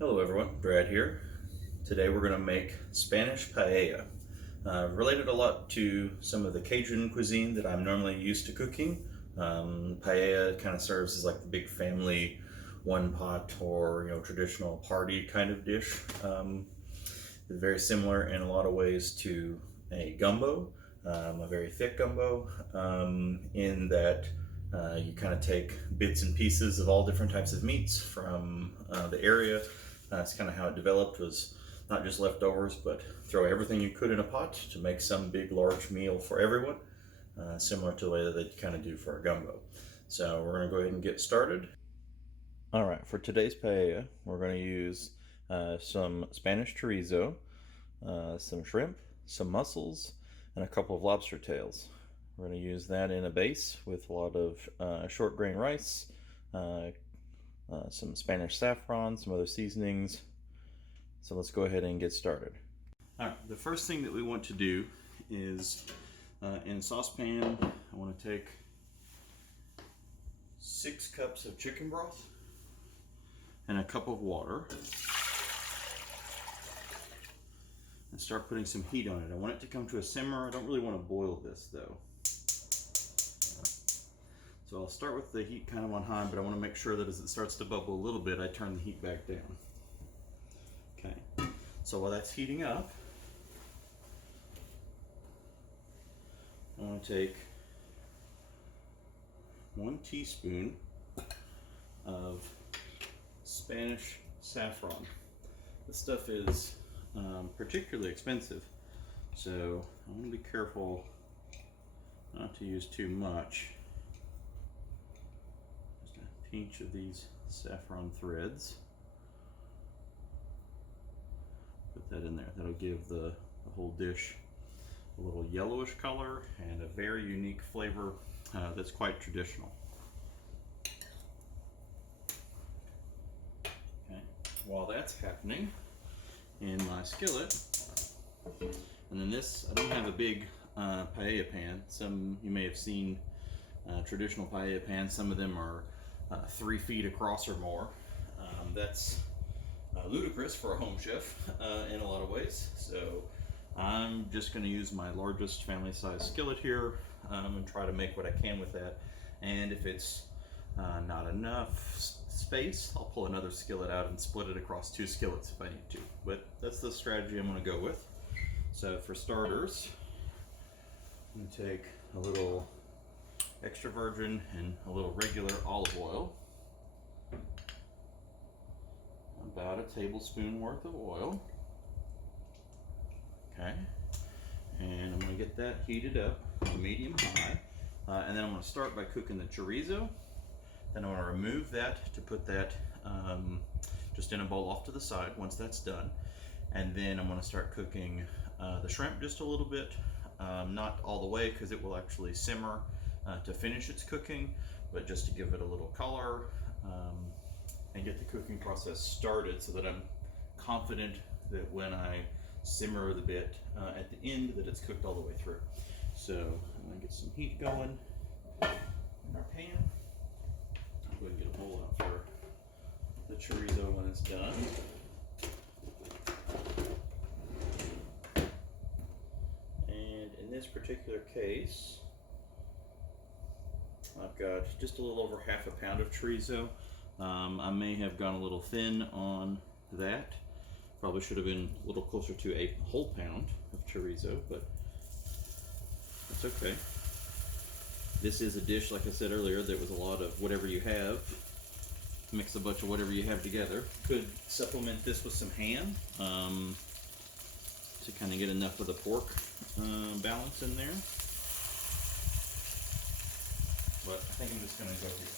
Hello everyone, Drad here. Today we're going to make Spanish paella. Related a lot to some of the Cajun cuisine that I'm normally used to cooking. Paella kind of serves as like the big family one pot or traditional party kind of dish. It's very similar in a lot of ways to a gumbo, a very thick gumbo, in that you kind of take bits and pieces of all different types of meats from the area. That's kind of how it developed, was not just leftovers, but throw everything you could in a pot to make some big, large meal for everyone, similar to the way that they kind of do for a gumbo. So we're going to go ahead and get started. All right, for today's paella, we're going to use some Spanish chorizo, some shrimp, some mussels, and a couple of lobster tails. We're going to use that in a base with a lot of short grain rice, some Spanish saffron, some other seasonings. So let's go ahead and get started. All right, the first thing that we want to do is in a saucepan, I want to take 6 cups of chicken broth and a cup of water and start putting some heat on it. I want it to come to a simmer. I don't really want to boil this though. So I'll start with the heat kind of on high, but I want to make sure that as it starts to bubble a little bit, I turn the heat back down. Okay, so while that's heating up, I want to take 1 teaspoon of Spanish saffron. This stuff is particularly expensive, so I want to be careful not to use too much. Pinch of these saffron threads. Put that in there. That'll give the whole dish a little yellowish color and a very unique flavor that's quite traditional. Okay. While that's happening in my skillet, and then this, I don't have a big paella pan. Some you may have seen traditional paella pans. Some of them are 3 feet across or more. That's ludicrous for a home chef in a lot of ways. So I'm just going to use my largest family size skillet here and try to make what I can with that. And if it's not enough space, I'll pull another skillet out and split it across 2 skillets if I need to. But that's the strategy I'm going to go with. So for starters, I'm going to take a little extra virgin and a little regular olive oil, about a tablespoon worth of oil. Okay, and I'm going to get that heated up to medium high, and then I'm going to start by cooking the chorizo. Then I want to remove that to put that just in a bowl off to the side once that's done, and then I'm going to start cooking the shrimp just a little bit, not all the way because it will actually simmer to finish its cooking, but just to give it a little color and get the cooking process started so that I'm confident that when I simmer the bit at the end that it's cooked all the way through. So I'm going to get some heat going in our pan. I'll go ahead and get a bowl out for the chorizo when it's done. And in this particular case, I've got just a little over half a pound of chorizo. I may have gone a little thin on that. Probably should have been a little closer to a whole pound of chorizo, but it's okay. This is a dish, like I said earlier, that was a lot of whatever you have. Mix a bunch of whatever you have together. Could supplement this with some ham to kind of get enough of the pork balance in there. But I think I'm just going to go here.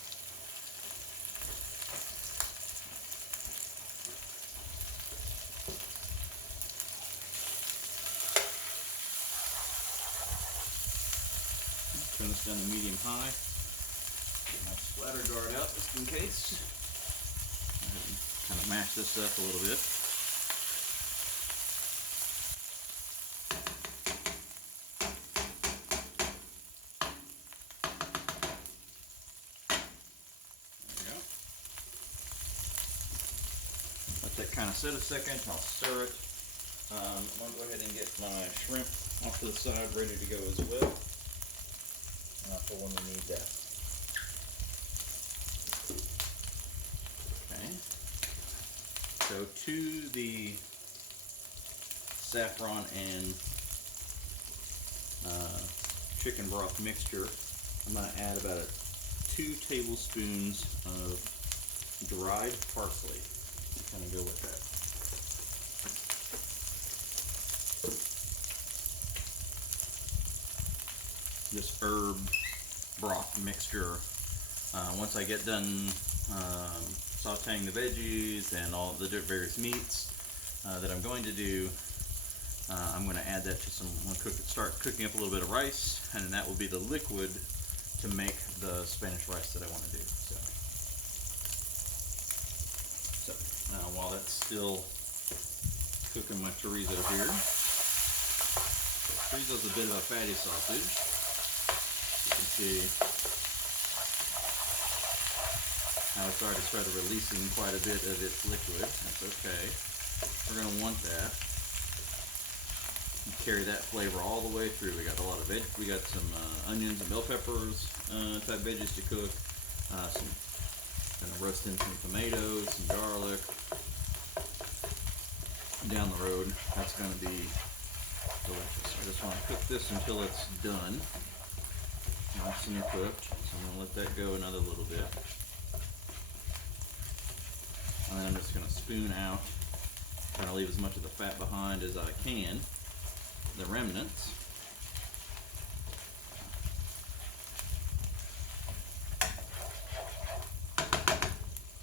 Turn this down to medium high. Get my splatter guard out just in case. Kind of mash this up a little bit. kind of sit a second, I'll stir it. I'm going to go ahead and get my shrimp off to the side, ready to go as well. For when we need that. Okay. So to the saffron and chicken broth mixture, I'm going to add about 2 tablespoons of dried parsley. Kind of go with that. This herb broth mixture. Once I get done sauteing the veggies and all the various meats that I'm going to do, I'm going to add that to some. I'm going to start cooking up a little bit of rice, and then that will be the liquid to make the Spanish rice that I want to do. So now while that's still cooking my chorizo here, chorizo's a bit of a fatty sausage. You can see how it's already started releasing quite a bit of its liquid. That's okay. We're going to want that. And carry that flavor all the way through. We got a lot of we got some onions and bell peppers type veggies to cook. Gonna roast in some tomatoes, some garlic. Down the road, that's going to be delicious. I just want to cook this until it's done. Nice and cooked, so I'm going to let that go another little bit. And then I'm just going to spoon out, trying to leave as much of the fat behind as I can, the remnants.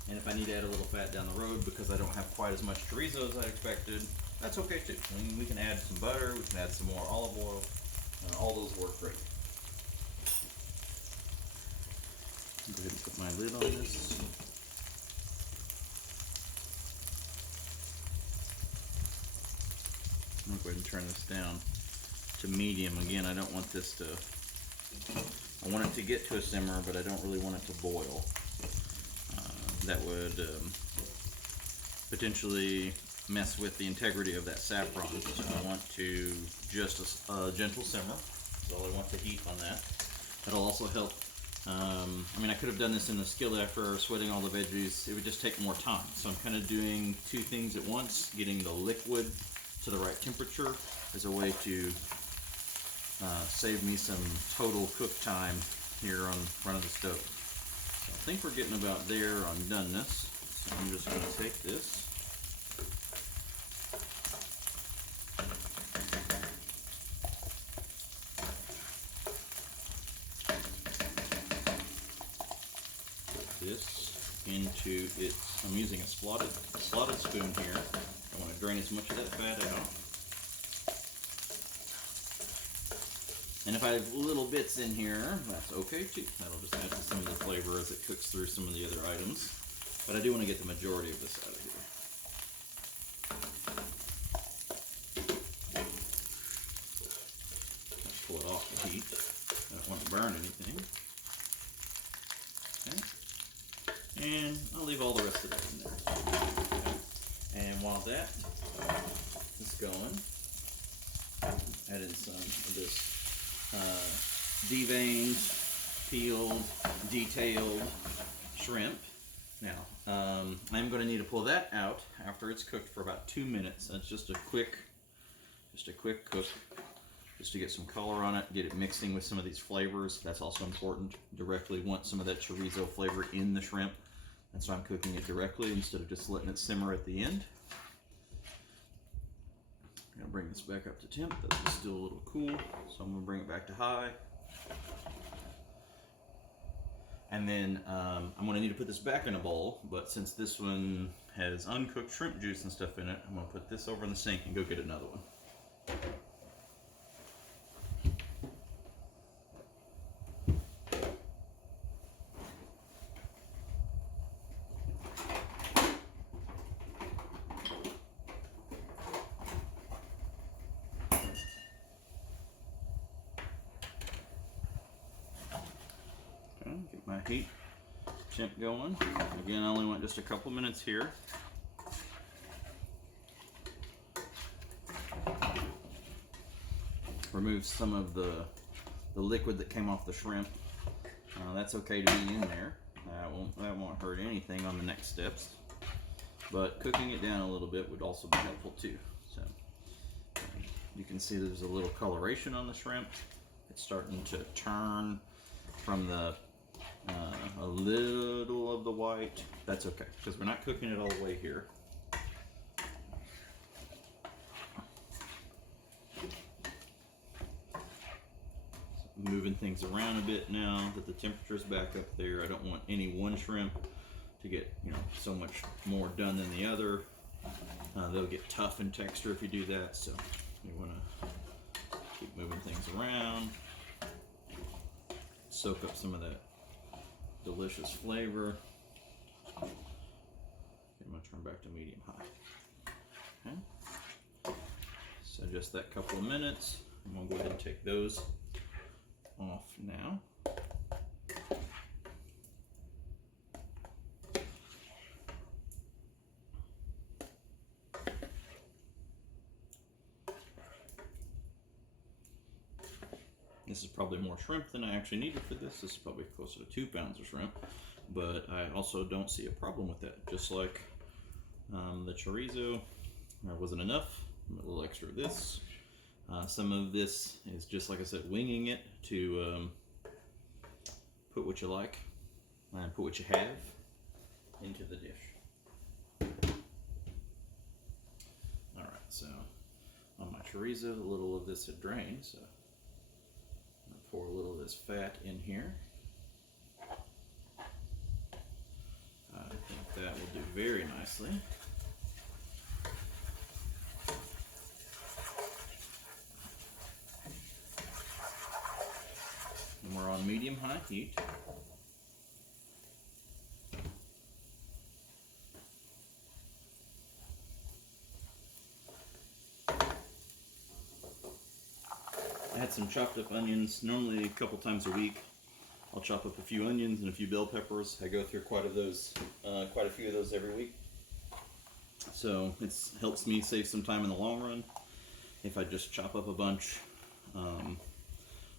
And if I need to add a little fat down the road because I don't have quite as much chorizo as I expected, that's okay too. I mean, we can add some butter, we can add some more olive oil, all those work great. Go ahead and put my lid on this. I'm going to go ahead and turn this down to medium. Again, I don't want this to, I want it to get to a simmer, but I don't really want it to boil. That would potentially mess with the integrity of that saffron. So I want to just a gentle simmer. That's all I want the heat on that. That'll also help. I mean, I could have done this in the skillet after sweating all the veggies. It would just take more time. So I'm kind of doing 2 things at once. Getting the liquid to the right temperature is a way to save me some total cook time here on front of the stove. So I think we're getting about there on doneness. So I'm just going to take this. This into its, I'm using a slotted spoon here. I want to drain as much of that fat out. And if I have little bits in here, that's okay too. That'll just add to some of the flavor as it cooks through some of the other items. But I do want to get the majority of this out of here. Let's pull it off the heat. I don't want to burn anything. Okay. And I'll leave all the rest of that in there. Okay. And while that is going, add in some of this deveined, peeled, detailed shrimp. Now, I'm going to need to pull that out after it's cooked for about 2 minutes. That's just a quick cook, just to get some color on it, get it mixing with some of these flavors. That's also important. Directly want some of that chorizo flavor in the shrimp. That's why I'm cooking it directly instead of just letting it simmer at the end. I'm going to bring this back up to temp. That's still a little cool, so I'm going to bring it back to high. And then I'm going to need to put this back in a bowl, but since this one has uncooked shrimp juice and stuff in it, I'm going to put this over in the sink and go get another one. Get my heat temp going. Again, I only went just a couple minutes here. remove some of the liquid that came off the shrimp. That's okay to be in there. That won't hurt anything on the next steps. But cooking it down a little bit would also be helpful too. So you can see there's a little coloration on the shrimp. It's starting to turn from the a little of the white. That's okay, because we're not cooking it all the way here. Moving things around a bit now that the temperature's back up there. I don't want any one shrimp to get, so much more done than the other. They'll get tough in texture if you do that, so you want to keep moving things around, soak up some of that delicious flavor. I'm going to turn back to medium high. Okay. So just that couple of minutes. I'm going to go ahead and take those off now. This is probably more shrimp than I actually needed for this. This is probably closer to 2 pounds of shrimp, but I also don't see a problem with that. Just like the chorizo, that wasn't enough. A little extra of this. Some of this is just, like I said, winging it to put what you like and put what you have into the dish. Alright, so on my chorizo, a little of this had drained, so I'm going to pour a little of this fat in here. I think that will do very nicely. And we're on medium-high heat. I had some chopped up onions. Normally a couple times a week I'll chop up a few onions and a few bell peppers. I go through quite a few of those every week. So it helps me save some time in the long run if I just chop up a bunch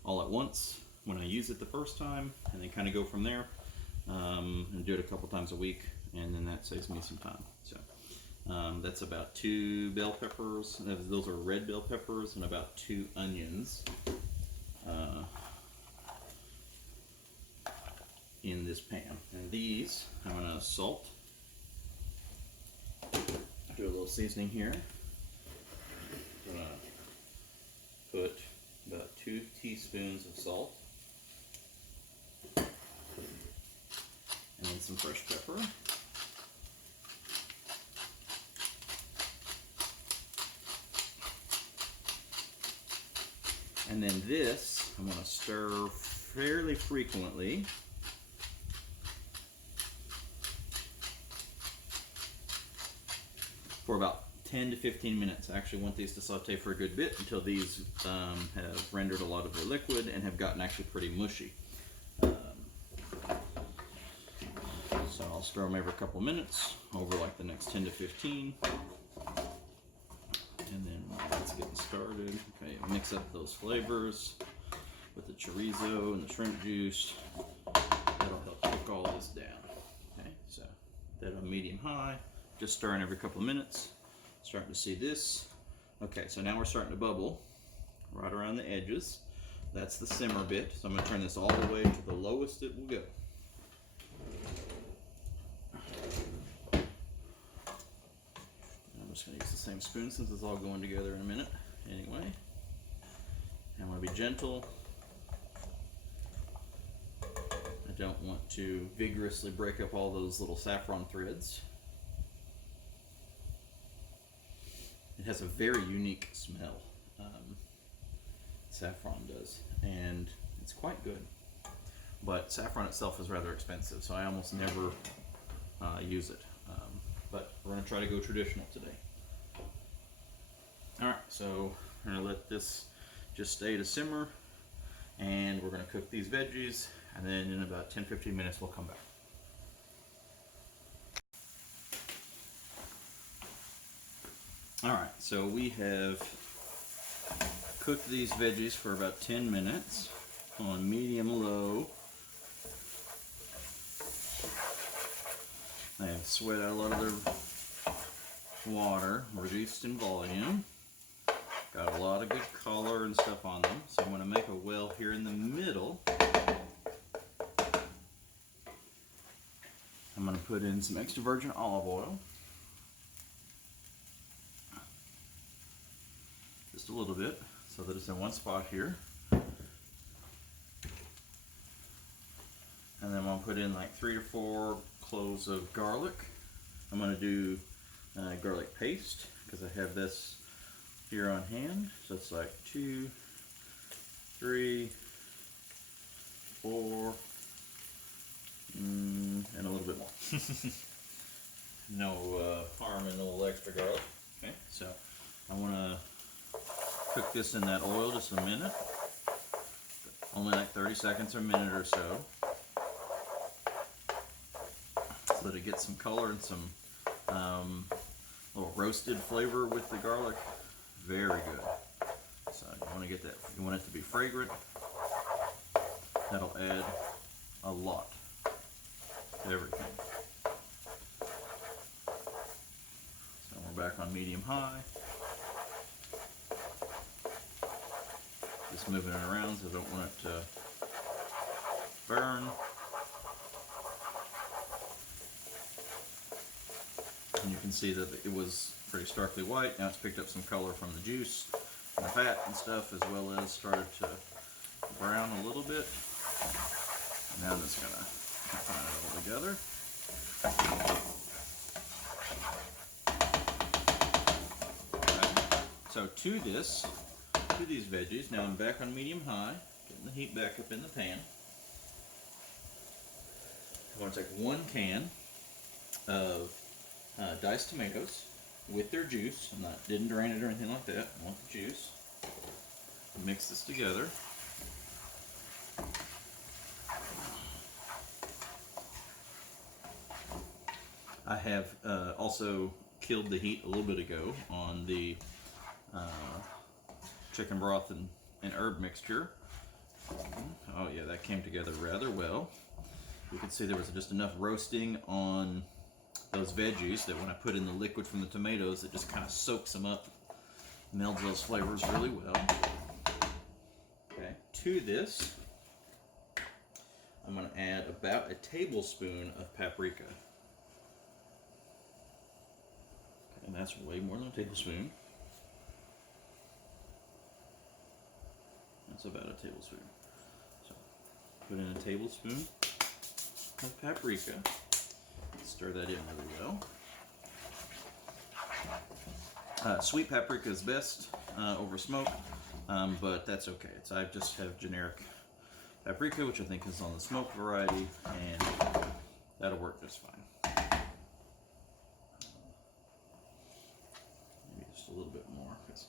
all at once when I use it the first time, and then kind of go from there and do it a couple times a week, and then that saves me some time. So that's about 2 bell peppers. Those are red bell peppers, and about 2 onions in this pan. And these I'm going to salt. Do a little seasoning here. I'm going to put about 2 teaspoons of salt. And then some fresh pepper. And then this, I'm going to stir fairly frequently. For about 10 to 15 minutes. I actually want these to saute for a good bit until these have rendered a lot of their liquid and have gotten actually pretty mushy. So I'll stir them every couple minutes over like the next 10 to 15. And then let's get started. Okay, mix up those flavors with the chorizo and the shrimp juice. That'll help cook all this down. Okay, so that on medium high, just stirring every couple of minutes. Starting to see this. Okay, so now we're starting to bubble right around the edges. That's the simmer bit. So I'm going to turn this all the way to the lowest it will go. I'm just going to use the same spoon since it's all going together in a minute. Anyway, I'm going to be gentle. I don't want to vigorously break up all those little saffron threads. It has a very unique smell, saffron does, and it's quite good. But saffron itself is rather expensive, so I almost never use it. But we're going to try to go traditional today. Alright, so we're going to let this just stay to simmer, and we're going to cook these veggies, and then in about 10-15 minutes we'll come back. Alright, so we have cook these veggies for about 10 minutes on medium-low. They have sweat out a lot of their water, reduced in volume. Got a lot of good color and stuff on them. So I'm going to make a well here in the middle. I'm going to put in some extra virgin olive oil. Just a little bit, so that it's in one spot here. And then I'm going to put in like 3 to 4 cloves of garlic. I'm going to do garlic paste because I have this here on hand. So it's like 2, 3, 4, and a little bit more. No harm in a little extra garlic. Okay, so I want to cook this in that oil just a minute. Only like 30 seconds or a minute or so. So that it gets some color and some little roasted flavor with the garlic. Very good. So you want to get that, you want it to be fragrant. That'll add a lot to everything. So we're back on medium-high. Just moving it around so I don't want it to burn. And you can see that it was pretty starkly white. Now it's picked up some color from the juice and the fat and stuff, as well as started to brown a little bit. And now I'm just going to combine it all together. Okay. So to these veggies, now I'm back on medium-high, getting the heat back up in the pan. I want to take 1 can of diced tomatoes with their juice. Didn't drain it or anything like that. I want the juice. Mix this together. I have also killed the heat a little bit ago on the chicken broth and herb mixture. Oh yeah, that came together rather well. You can see there was just enough roasting on those veggies that when I put in the liquid from the tomatoes, it just kind of soaks them up, melds those flavors really well. Okay, to this, I'm going to add about a tablespoon of paprika. Okay, and that's way more than a tablespoon. That's about a tablespoon. So, put in a tablespoon of paprika. Stir that in really well. Sweet paprika is best over smoked, but that's okay. I just have generic paprika, which I think is on the smoked variety, and that'll work just fine. Maybe just a little bit more, because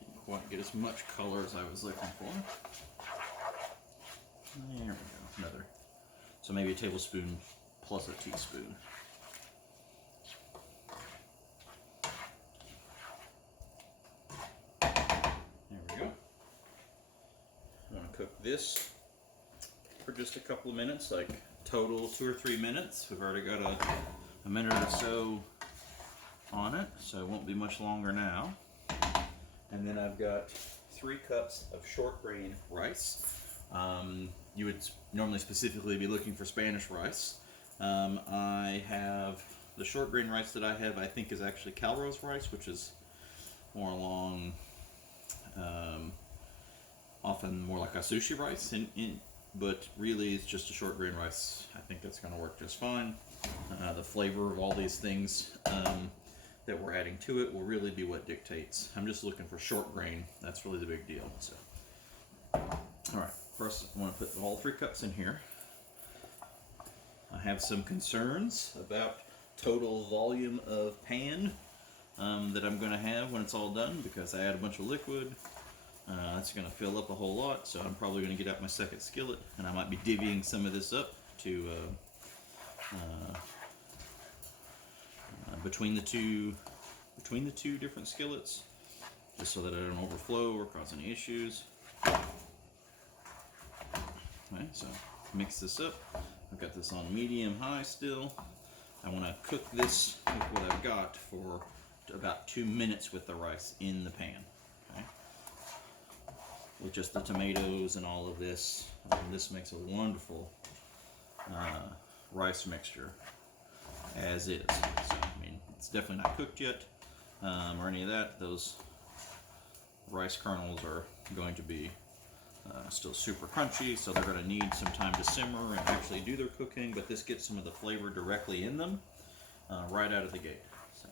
didn't quite get as much color as I was looking for. There we go. Another. So maybe a tablespoon plus a teaspoon. There we go. I'm going to cook this for just a couple of minutes, like total 2 or 3 minutes. We've already got a minute or so on it, so it won't be much longer now. And then I've got 3 cups of short grain rice. You would normally specifically be looking for Spanish rice. I have the short grain rice that I have, I think, is actually Calrose rice, which is more along, often more like a sushi rice, but really it's just a short grain rice. I think that's going to work just fine. The flavor of all these things that we're adding to it will really be what dictates. I'm just looking for short grain. That's really the big deal. So, all right. First, I want to put all 3 cups in here. I have some concerns about total volume of pan that I'm going to have when it's all done, because I add a bunch of liquid. It's going to fill up a whole lot, so I'm probably going to get out my second skillet, and I might be divvying some of this up to between the two different skillets. just so that it don't overflow or cause any issues. Okay, so mix this up. I've got this on medium-high still. I want to cook this with what I've got for about 2 minutes with the rice in the pan. Okay, with just the tomatoes and all of this. This makes a wonderful rice mixture as is. So, I mean, it's definitely not cooked yet or any of that. Those rice kernels are going to be still super crunchy, so they're going to need some time to simmer and actually do their cooking, but this gets some of the flavor directly in them right out of the gate. So.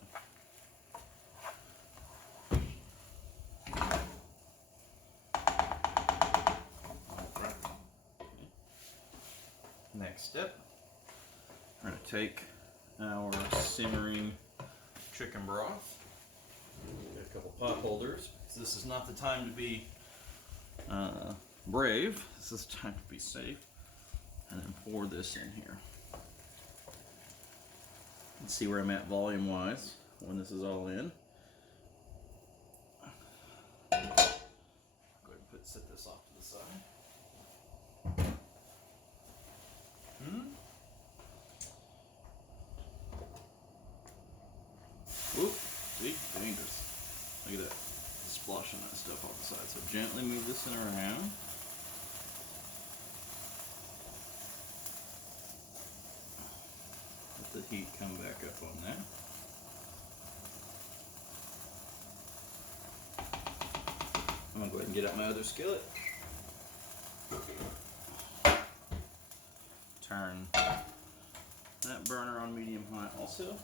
Next step, we're going to take our simmering chicken broth. Get a couple pot holders, because this is not the time to be brave. This is time to be safe. And then pour this in here. Let's see where I'm at volume-wise when this is all in. Go ahead and set this off to the side. Whoop, see, dangerous. Look at that, sploshing that stuff off the side. So gently move this in around. Let the heat come back up on that. I'm gonna go ahead and get out my other skillet. Turn that burner on medium-high also.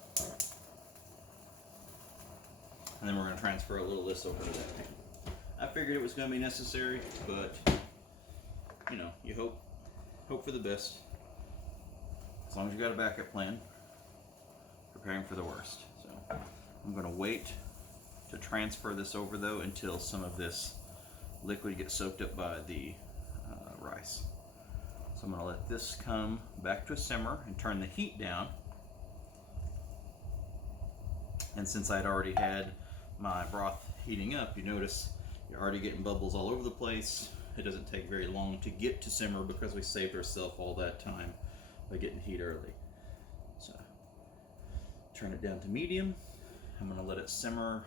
And then we're going to transfer a little of this over to that pan. I figured it was going to be necessary, but you know, you hope for the best. As long as you got a backup plan, preparing for the worst. So I'm going to wait to transfer this over though until some of this liquid gets soaked up by the rice. So I'm going to let this come back to a simmer and turn the heat down. And since I'd already had my broth heating up, you notice you're already getting bubbles all over the place. It doesn't take very long to get to simmer because we saved ourselves all that time by getting heat early. So turn it down to medium. I'm going to let it simmer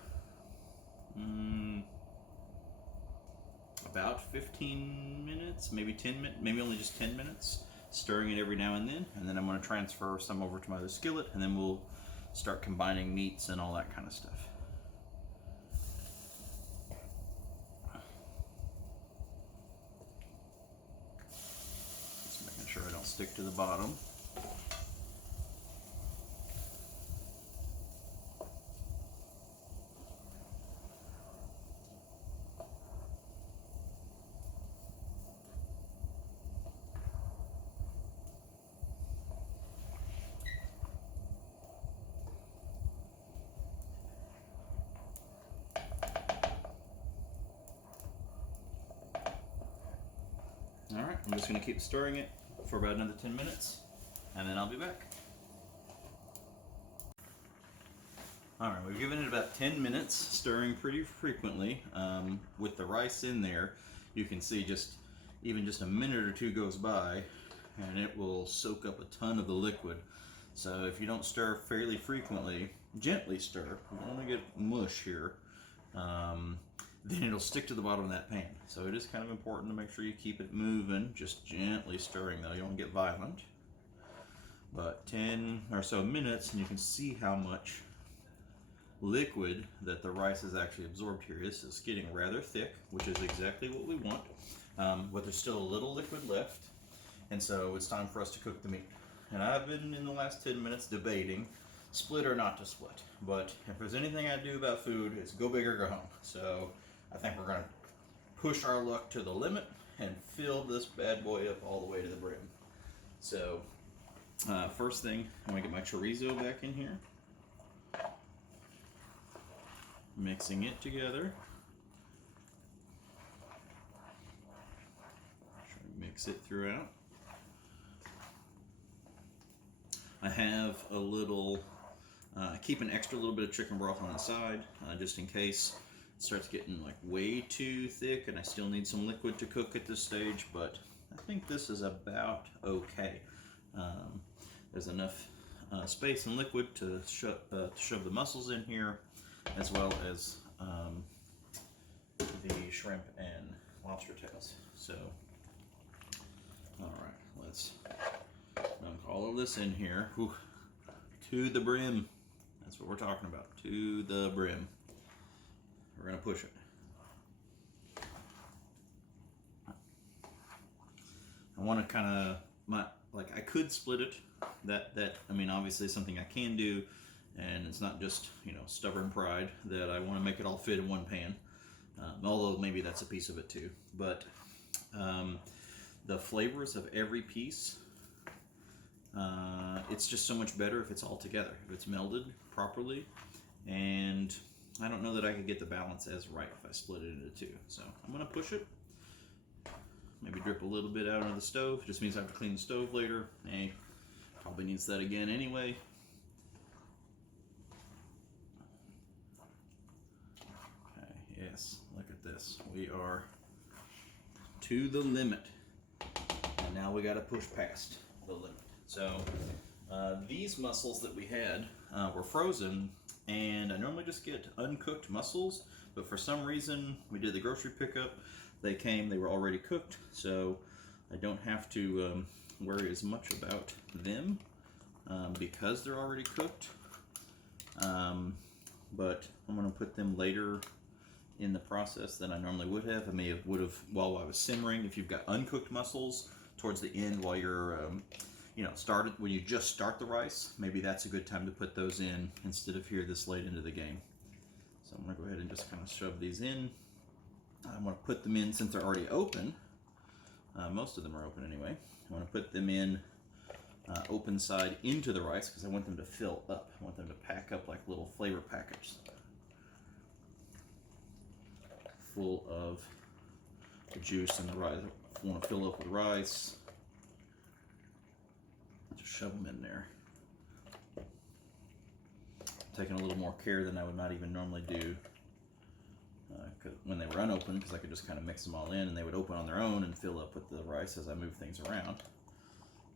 about 15 minutes, maybe 10 minutes, maybe only just 10 minutes, stirring it every now and then I'm going to transfer some over to my other skillet, and then we'll start combining meats and all that kind of stuff. Just making sure I don't stick to the bottom. Alright, I'm just going to keep stirring it for about another 10 minutes, and then I'll be back. Alright, we've given it about 10 minutes, stirring pretty frequently. With the rice in there, you can see even just a minute or two goes by, and it will soak up a ton of the liquid. So if you don't stir fairly frequently, gently stir, we don't want to get mush here, then it'll stick to the bottom of that pan. So it is kind of important to make sure you keep it moving, just gently stirring though. You don't get violent. But 10 or so minutes, and you can see how much liquid that the rice has actually absorbed here. This is getting rather thick, which is exactly what we want. But there's still a little liquid left, and so it's time for us to cook the meat. And I've been in the last 10 minutes debating split or not to split. But if there's anything I do about food, it's go big or go home. So I think we're going to push our luck to the limit and fill this bad boy up all the way to the brim. So first thing, I'm going to get my chorizo back in here. Mixing it together. Try to mix it throughout. I have a little, keep an extra little bit of chicken broth on the side, just in case starts getting like way too thick, and I still need some liquid to cook at this stage, but I think this is about okay. There's enough space and liquid to shove the mussels in here, as well as the shrimp and lobster tails. So, all right, let's dunk all of this in here. Whew. To the brim. That's what we're talking about. To the brim. We're gonna push it. I want to kind of I could split it. That I mean, obviously something I can do, and it's not just, you know, stubborn pride that I want to make it all fit in one pan. Although maybe that's a piece of it too. But the flavors of every piece, it's just so much better if it's all together, if it's melded properly. And I don't know that I could get the balance as right if I split it into two. So I'm gonna push it. Maybe drip a little bit out onto the stove. Just means I have to clean the stove later. Hey, probably needs that again anyway. Okay, yes, look at this. We are to the limit. And now we gotta push past the limit. So these mussels that we had were frozen, and I normally just get uncooked mussels, but for some reason we did the grocery pickup. They were already cooked, so I don't have to worry as much about them because they're already cooked. But I'm going to put them later in the process than I normally would have. I would have while I was simmering. If you've got uncooked mussels towards the end while you're when you just start the rice, maybe that's a good time to put those in instead of here this late into the game. So I'm going to go ahead and just kind of shove these in. I'm going to put them in since they're already open. Most of them are open anyway. I want to put them in open side into the rice because I want them to fill up. I want them to pack up like little flavor packets full of the juice and the rice. I want to fill up with rice. Just shove them in there. Taking a little more care than I would not even normally do when they were unopened, because I could just kind of mix them all in and they would open on their own and fill up with the rice as I move things around.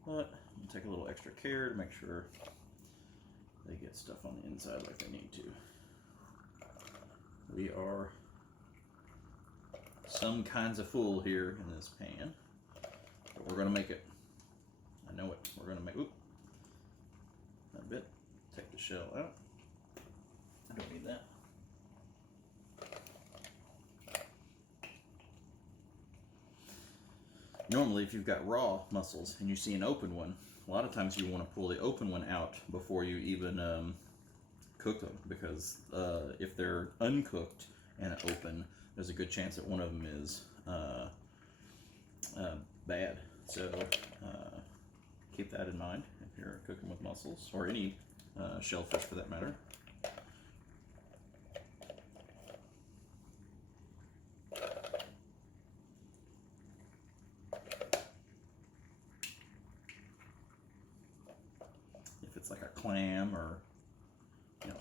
But I'm going to take a little extra care to make sure they get stuff on the inside like they need to. We are some kinds of full here in this pan, but we're going to make it. I know it. We're going to make, that bit. Take the shell out. I don't need that. Normally, if you've got raw mussels and you see an open one, a lot of times you want to pull the open one out before you even cook them, because if they're uncooked and open, there's a good chance that one of them is bad. So keep that in mind if you're cooking with mussels, or any shellfish for that matter. If it's like a clam or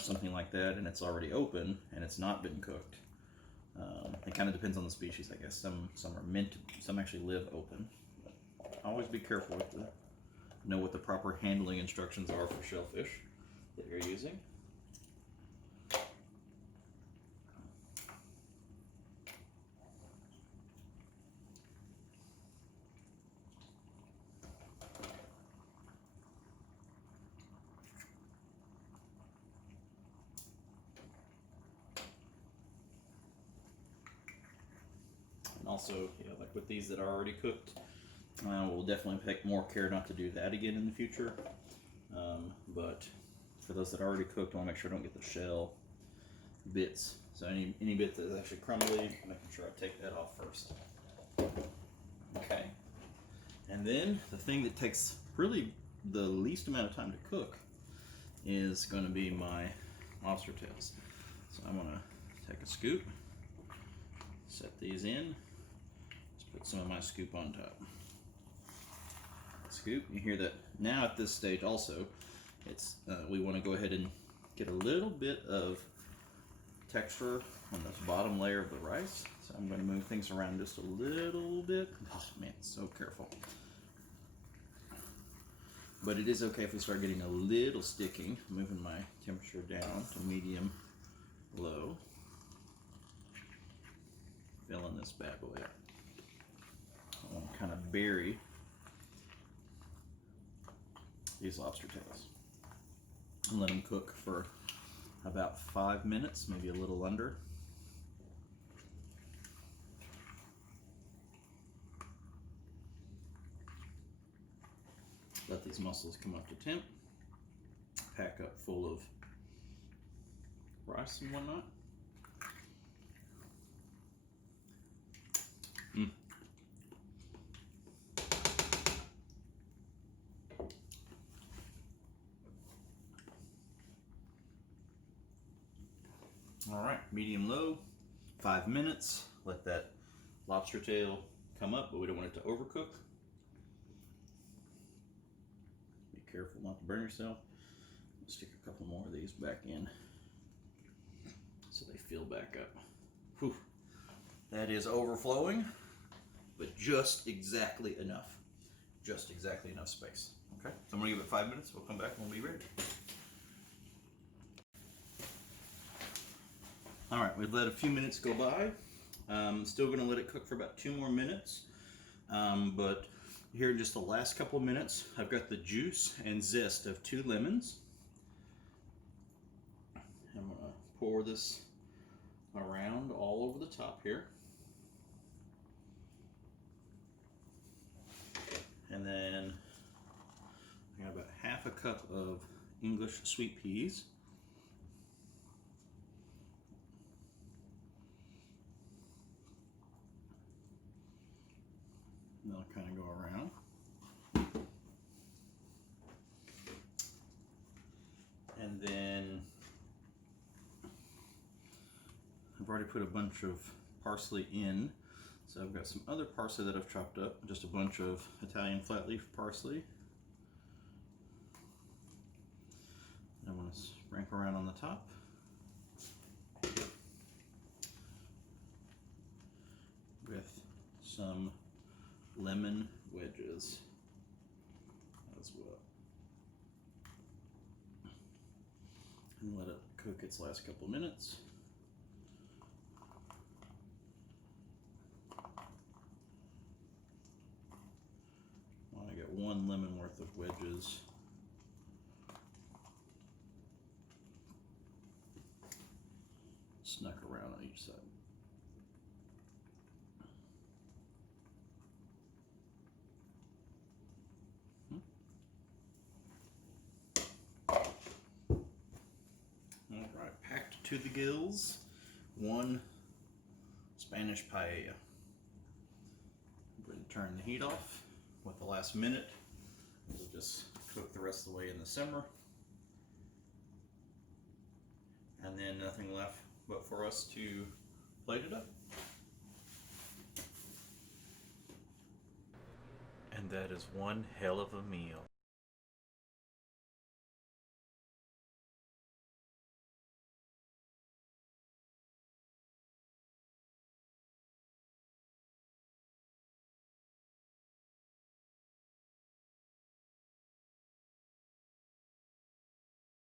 something like that and it's already open and it's not been cooked, it kind of depends on the species, I guess. Some are meant to, some actually live open. But always be careful with know what the proper handling instructions are for shellfish that you're using. And also, like with these that are already cooked, we'll definitely take more care not to do that again in the future. But for those that are already cooked, I want to make sure I don't get the shell bits. So any bit that's actually crumbly, I'm making sure I take that off first. Okay. And then the thing that takes really the least amount of time to cook is going to be my lobster tails. So I'm going to take a scoop, set these in. Put some of my scoop on top. Scoop. You hear that now at this stage also, it's we want to go ahead and get a little bit of texture on this bottom layer of the rice. So I'm going to move things around just a little bit. Oh man, so careful. But it is okay if we start getting a little sticky. I'm moving my temperature down to medium low. Filling this bad boy up. I want to kind of bury these lobster tails and let them cook for about 5 minutes, maybe a little under. Let these mussels come up to temp. Pack up full of rice and whatnot. All right, medium low, 5 minutes. Let that lobster tail come up, but we don't want it to overcook. Be careful not to burn yourself. Let's stick a couple more of these back in so they fill back up. Whew. That is overflowing, but just exactly enough. Just exactly enough space. Okay, so I'm gonna give it 5 minutes. We'll come back and we'll be ready. All right, we've let a few minutes go by. Still gonna let it cook for about 2 more minutes. But here in just the last couple of minutes, I've got the juice and zest of 2 lemons. I'm gonna pour this around all over the top here. And then I got about half a cup of English sweet peas. And they'll kind of go around. And then I've already put a bunch of parsley in. So I've got some other parsley that I've chopped up, just a bunch of Italian flat leaf parsley. I'm going to sprinkle around on the top. With some lemon wedges as well. And let it cook its last couple minutes. Well, I got 1 lemon worth of wedges. Snuck around on each side. All right, packed to the gills, 1 Spanish paella. I'm going to turn the heat off with the last minute. We'll just cook the rest of the way in the simmer. And then nothing left but for us to plate it up. And that is one hell of a meal.